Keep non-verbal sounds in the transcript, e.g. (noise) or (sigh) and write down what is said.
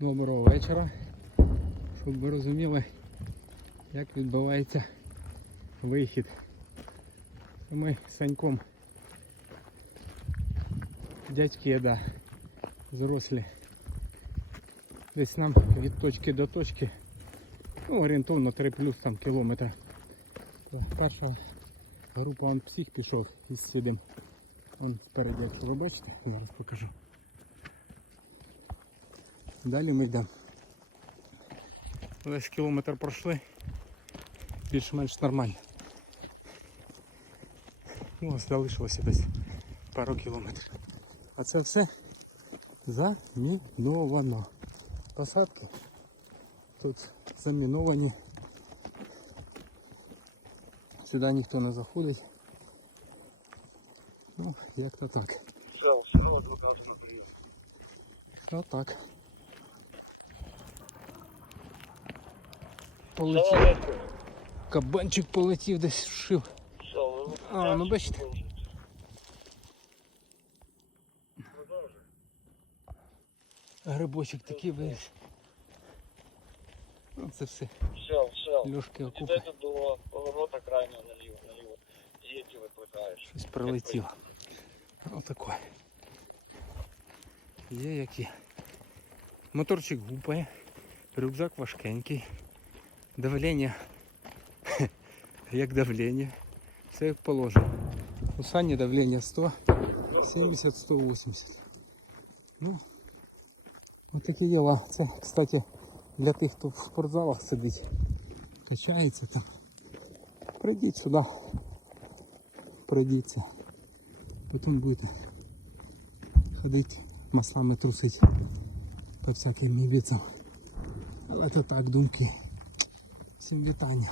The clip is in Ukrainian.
Доброго вечора. Щоб ви розуміли, як відбувається вихід. Ми з Саньком дядьки, да, зрослі. Десь нам від точки до точки, ну, орієнтовно 3 плюс там кілометр. То Перша група он псих пішов із сідим. Он спереді, якщо ви бачите, зараз покажу. Далі ми йдемо. Десь кілометр пройшли. Більш-менш нормально. Ну, ось залишилося десь пару кілометрів. А це все заміновано. Посадки тут заміновані. Сюди ніхто не заходить. Ну, як то так. Все, все, адвокат. Отак. Полетів. Кабанчик полетів десь вшив. А, ну бачите. Грибочок такий виріс. Ну, це все. Все, все. Льошки окупи. Йдете до поворота крайнього наліво, наліво. Їдьте викликаєш. Щось прилетіло. Отаке. Є як є. Моторчик гупає, рюкзак важкенький. Давлення. (laughs) Як давлення. Все як положено. У Сані давлення 100, 70, 180. Ну, отакі діла. Це, кстати, для тих, хто в спортзалах сидить, качається там. Прийдіть сюди. Пройдіться. Потім будете ходити маслами трусить по всяким мібіцям. Але це так, думки. Всім вітання.